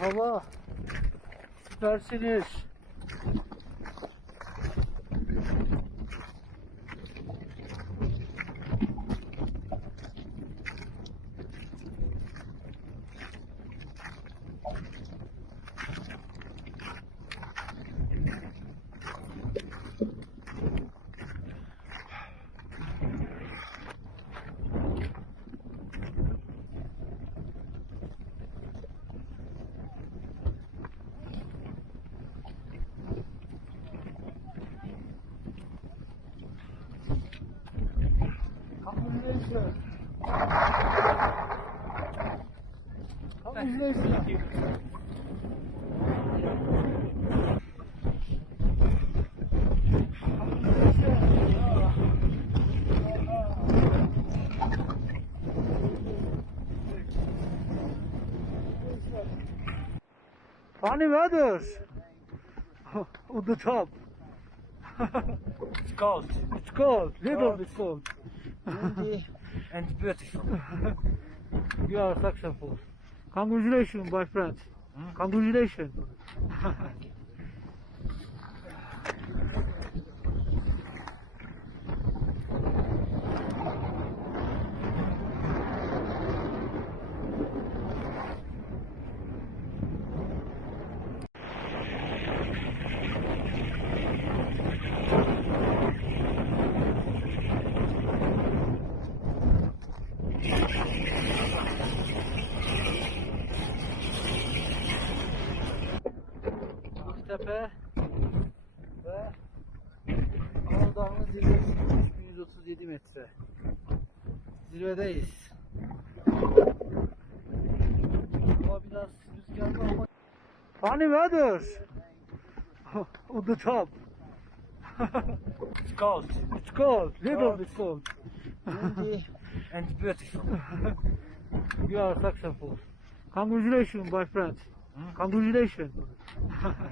Baba süpersiniz. Funny weather on the top. It's cold, It's cold, little bit cold. And beautiful. You are successful. Congratulations, my friend. Hmm? Congratulations. Aktepe ve Ağdağ'ın zirvesi 3137 metre. Zirvedeyiz. Hava biraz rüzgarlı ama Funny weather on the top. It's cold, It's cold, little bit cold. windy, and beautiful. You are successful. Congratulations, my friend. Hmm? Congratulations.